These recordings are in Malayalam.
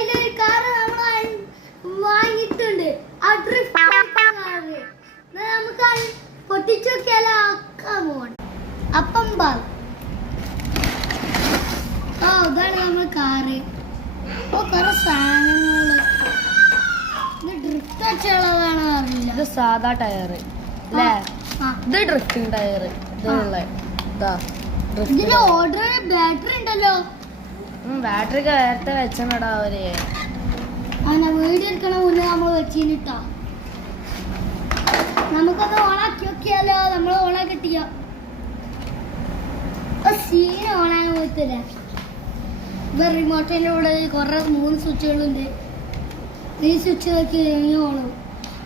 അതിലൊരു കാർ നമ്മൾ വാങ്ങിയിട്ടുണ്ട്. ആ ഡ്രിഫ്റ്റ് കാറ് നമുക്ക് പൊട്ടിച്ചു നോക്കിയാലോ? അപ്പം ഇതാണ് നമ്മുടെ കാറ്. കുറെ സാധനങ്ങള്. ഇത് ഡ്രിഫ്റ്റ് അടിച്ചുള്ളതാണോ അറിയില്ല. ഇത് സാധാ ടയർ അല്ലേ? ഇത് ഡ്രിഫ്റ്റിംഗ് ടയർ. ഇതിന് ഓർഡർ ബാറ്ററി ഉണ്ടല്ലോ. ബാറ്ററി നേരത്തെ വെച്ചടാ അവര്. വീട് എടുക്കണ മുന്നേ നമ്മൾ വെച്ചിട്ടാ. നമുക്കത് ഓണാക്കി നോക്കിയാലോ? നമ്മൾ ഓണാക്കി കിട്ടിയ സീൻ ഓണാൻ പോയിട്ടില്ല. ഇപ്പൊ റിമോട്ടിന്റെ കൂടെ കുറെ 3 സ്വിച്ചുകളുണ്ട്. ഈ സ്വിച്ച് നോക്കി ഓണാവും.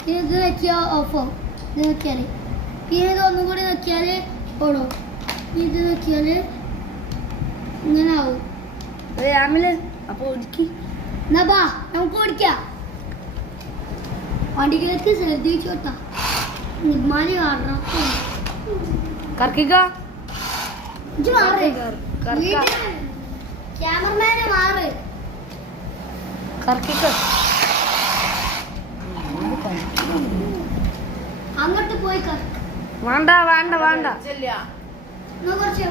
പിന്നെ ഇത് വെക്കിയാ ഓഫാവും. ഇത് നോക്കിയാല് പിന്നെ ഇത് ഒന്നും കൂടി നോക്കിയാല് ഓണോ. ഇത് നോക്കിയാല് ഇങ്ങനെ ആവും. അപ്പൊ ഒതുക്കി നമുക്ക് ഓടിക്കാം. വണ്ടികളൊക്കെ ശ്രദ്ധിച്ചോട്ടാ. നിമ്മാലി കാണണം. ക്യാമറമാനെ മാറ്. അങ്ങോട്ട് പോയി വേണ്ട വേണ്ട വേണ്ട. കുറച്ച്